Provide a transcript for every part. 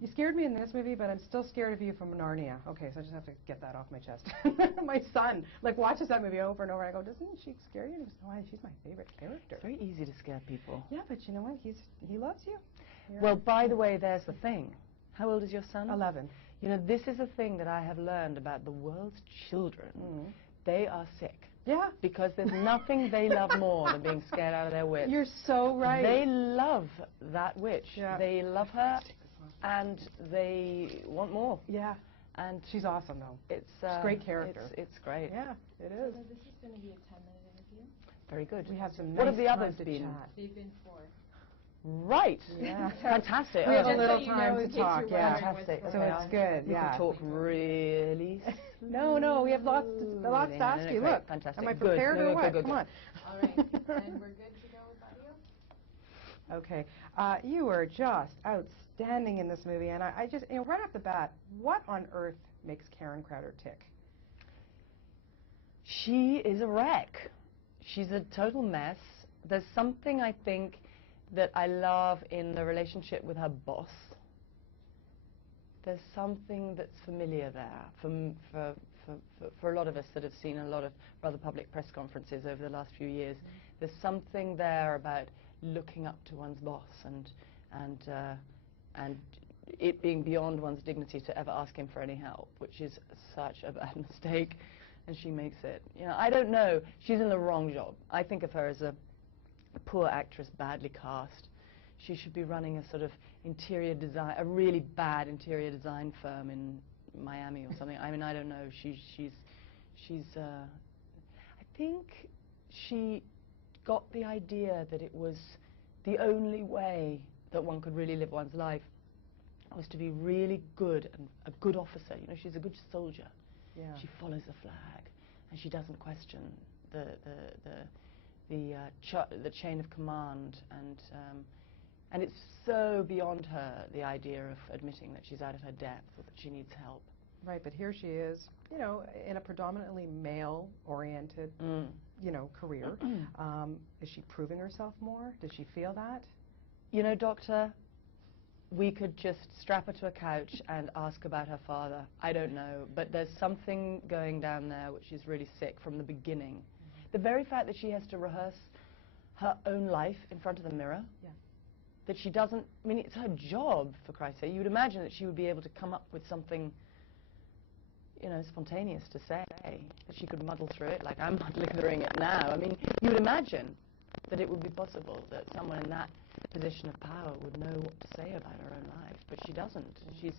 You scared me in this movie, but I'm still scared of you from Narnia. Okay, so I just have to get that off my chest. My son, like, watches that movie over and over. I go, doesn't she scare you? And he goes, no, she's my favorite character. It's very easy to scare people. Yeah, but you know what? He loves you. Well, by the way, there's the thing. How old is your son? 11. You know, this is a thing that I have learned about the world's children. They are sick. Yeah. Because there's nothing they love more than being scared out of their wits. You're so right. They love that witch. Yeah. They love her, and they want more. Yeah. And she's awesome, though. It's a great character. It's great. Yeah, it is. So this is going to be a 10-minute interview. Very good. We have some What nice have the others time to been? chat. They've been 4. Right. Yeah. Fantastic. We have a Just little so you time know, in to case talk. you're Yeah. wondering what's Fantastic. So going it's on. good. You Yeah. can talk really No, we have lots to ask you. Look, fantastic. am I prepared or what? Good. Come on. All right. And we're good to go with audio? Okay. You were just outstanding in this movie, and I just, right off the bat, what on earth makes Karen Crowder tick? She is a wreck. She's a total mess. There's something, I think, that I love in the relationship with her boss. There's something that's familiar there for a lot of us that have seen a lot of rather public press conferences over the last few years. There's something there about looking up to one's boss and it being beyond one's dignity to ever ask him for any help, which is such a bad mistake, and she makes it. You know, I don't know. She's in the wrong job. I think of her as a poor actress, badly cast. She should be running a sort of interior design, a really bad interior design firm in Miami or something. I mean, I don't know. I think she got the idea that it was the only way that one could really live one's life was to be really good and a good officer. You know, she's a good soldier. Yeah. She follows the flag, and she doesn't question the chain of command, and it's so beyond her, the idea of admitting that she's out of her depth or that she needs help. Right, but here she is, you know, in a predominantly male-oriented, you know, career. Is she proving herself more? Does she feel that? You know, Doctor, we could just strap her to a couch and ask about her father. I don't know, but there's something going down there which is really sick from the beginning. The very fact that she has to rehearse her own life in front of the mirror, that she doesn't, I mean, it's her job, for Christ's sake. You would imagine that she would be able to come up with something, you know, spontaneous to say, that she could muddle through it, like I'm muddling through it now. I mean, you would imagine that it would be possible that someone in that position of power would know what to say about her own life, but she doesn't. She's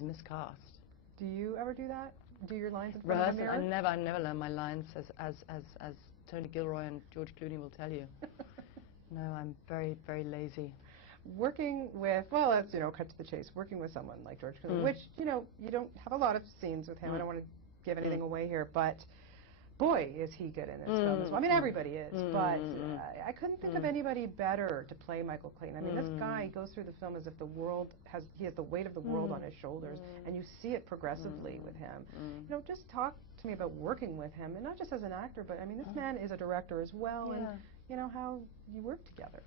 miscast. Do you ever do that? Do your lines in front of the mirror? I never learn my lines, as Tony Gilroy and George Clooney will tell you. No, I'm very, very lazy. Working with, well, let's, you know, cut to the chase, working with someone like George Clooney, which, you know, you don't have a lot of scenes with him. I don't want to give anything away here, but boy, is he good in this film as well. I mean, everybody is, but I couldn't think of anybody better to play Michael Clayton. I mean, this guy goes through the film as if the world he has the weight of the world on his shoulders, and you see it progressively with him. You know, just talk to me about working with him, and not just as an actor, but I mean, this man is a director as well, and you know, how you work together.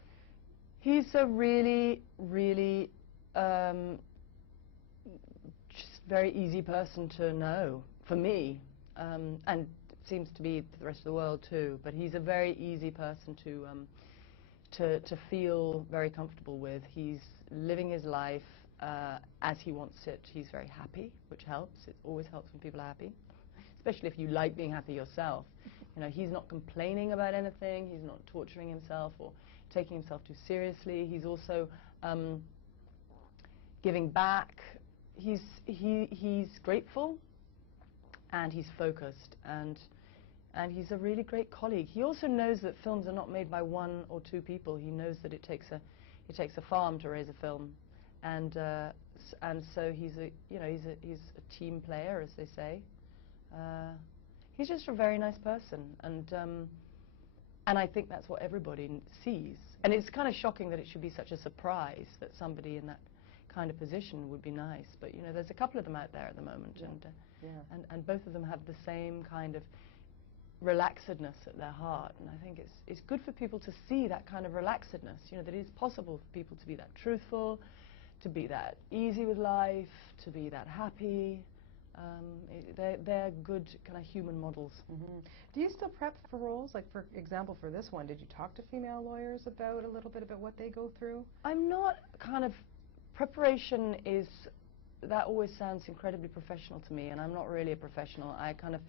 He's a really, really just very easy person to know, for me, and seems to be for the rest of the world too, but he's a very easy person to feel very comfortable with. He's living his life as he wants it. He's very happy, which helps. It always helps when people are happy, especially if you like being happy yourself. You know, he's not complaining about anything. He's not torturing himself or taking himself too seriously. He's also giving back. He's grateful, and he's focused, and he's a really great colleague. He also knows that films are not made by one or two people. He knows that it takes a farm to raise a film, and so he's a team player, as they say. He's just a very nice person, and I think that's what everybody sees. And it's kind of shocking that it should be such a surprise that somebody in that kind of position would be nice. But you know, there's a couple of them out there at the moment, and both of them have the same kind of relaxedness at their heart. And I think it's good for people to see that kind of relaxedness. You know, that it is possible for people to be that truthful, to be that easy with life, to be that happy. They're good kind of human models. Mm-hmm. Do you still prep for roles? Like, for example, for this one, did you talk to female lawyers about a little bit about what they go through? I'm not kind of, preparation is, that always sounds incredibly professional to me, and I'm not really a professional. I kind of,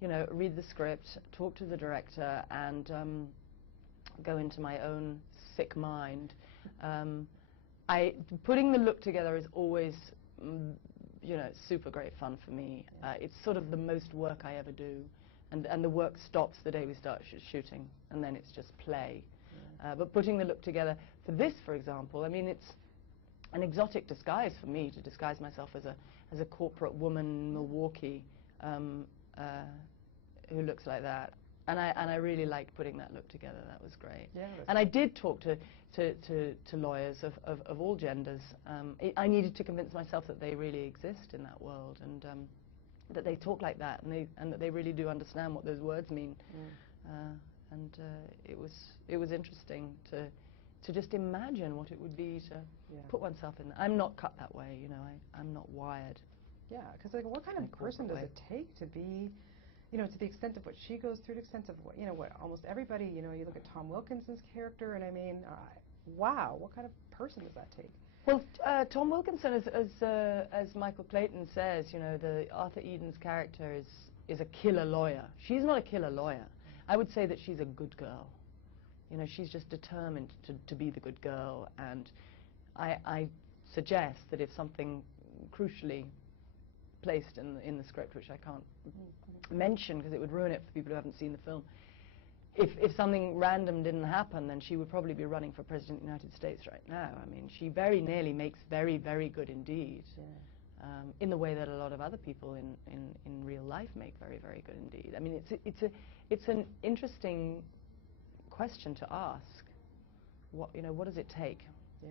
you know, read the script, talk to the director, and go into my own sick mind. Putting the look together is always, you know, super great fun for me. It's sort of the most work I ever do, and the work stops the day we start shooting, and then it's just play. But putting the look together for this, for example, I mean, it's an exotic disguise for me to disguise myself as a corporate woman in Milwaukee who looks like that. And I really liked putting that look together. That was great. Yeah, and I did talk to lawyers of all genders. I needed to convince myself that they really exist in that world, and that they talk like that, and that they really do understand what those words mean. It was interesting to just imagine what it would be to put oneself in. I'm not cut that way, you know. I'm not wired. Yeah, because like, what kind of person does it take to be, you know, to the extent of what she goes through, to the extent of what, you know, what almost everybody, you know, you look at Tom Wilkinson's character, and I mean, wow, what kind of person does that take? Well, Tom Wilkinson, as Michael Clayton says, you know, the Arthur Eden's character is a killer lawyer. She's not a killer lawyer. I would say that she's a good girl. You know, she's just determined to be the good girl, and I suggest that if something crucially placed in the script, which I can't mention because it would ruin it for people who haven't seen the film, if something random didn't happen, then she would probably be running for President of the United States right now. I mean, she very nearly makes very, very good indeed, in the way that a lot of other people in real life make very, very good indeed. I mean, it's an interesting question to ask. What does it take? Yeah.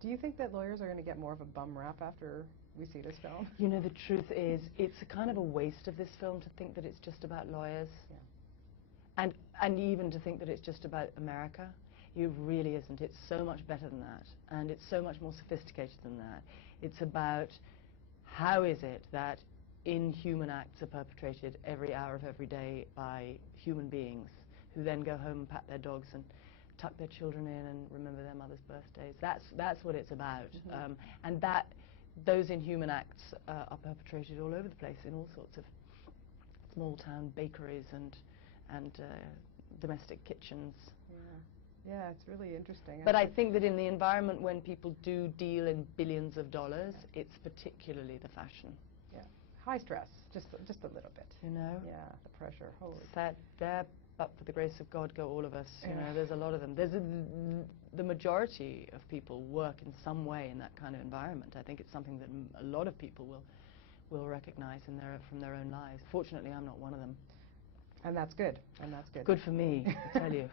Do you think that lawyers are going to get more of a bum rap after we see this film? You know, the truth is, it's a kind of a waste of this film to think that it's just about lawyers. Yeah. And even to think that it's just about America. It really isn't. It's so much better than that, and it's so much more sophisticated than that. It's about how is it that inhuman acts are perpetrated every hour of every day by human beings, who then go home and pat their dogs and tuck their children in and remember their mother's birthdays. That's what it's about. And those inhuman acts are perpetrated all over the place in all sorts of small town bakeries and domestic kitchens. Yeah, it's really interesting. But I think that in the environment when people do deal in billions of dollars, it's particularly the fashion. Yeah, high stress, just a little bit. You know? Yeah, the pressure. Holy. That there, but for the grace of God, go all of us. You know, there's a lot of them. The majority of people work in some way in that kind of environment. I think it's something that a lot of people will recognize from their own lives. Fortunately, I'm not one of them. And that's good. And that's good. Good for me, I tell you.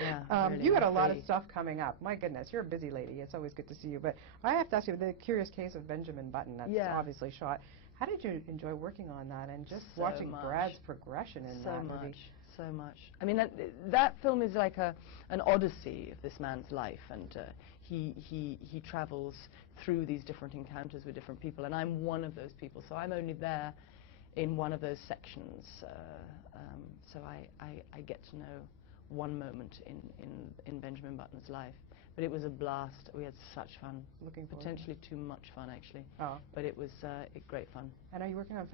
Yeah, really, you got a lot of stuff coming up. My goodness, you're a busy lady. It's always good to see you. But I have to ask you, the Curious Case of Benjamin Button, that's obviously shot. How did you enjoy working on that and just watching Brad's progression in that movie? So much. I mean, that film is like an odyssey of this man's life, and he travels through these different encounters with different people, and I'm one of those people, so I'm only there in one of those sections. So I get to know one moment in Benjamin Button's life. But it was a blast. We had such fun. Looking forward. Potentially too much fun, actually. Oh. But it was great fun. And are you working on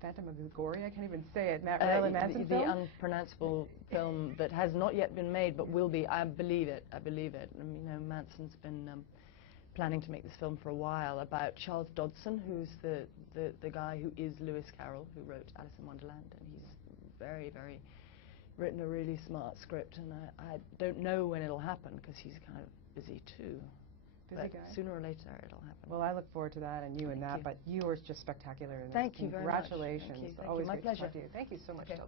Phantasmagoria? I can't even say it. Marilyn Manson film? The unpronounceable film that has not yet been made, but will be. I believe it. I believe it. And, you know, Manson's been planning to make this film for a while about Charles Dodson, who's the guy who is Lewis Carroll, who wrote Alice in Wonderland, and he's very, very written a really smart script, and I don't know when it'll happen because he's kind of busy too. Busy guy. Sooner or later it'll happen. Well, I look forward to that, and you and that, but you are just spectacular in this. Thank you very much. Congratulations. Thank you. Always My great pleasure. to talk to you. Thank you so much, Tilda.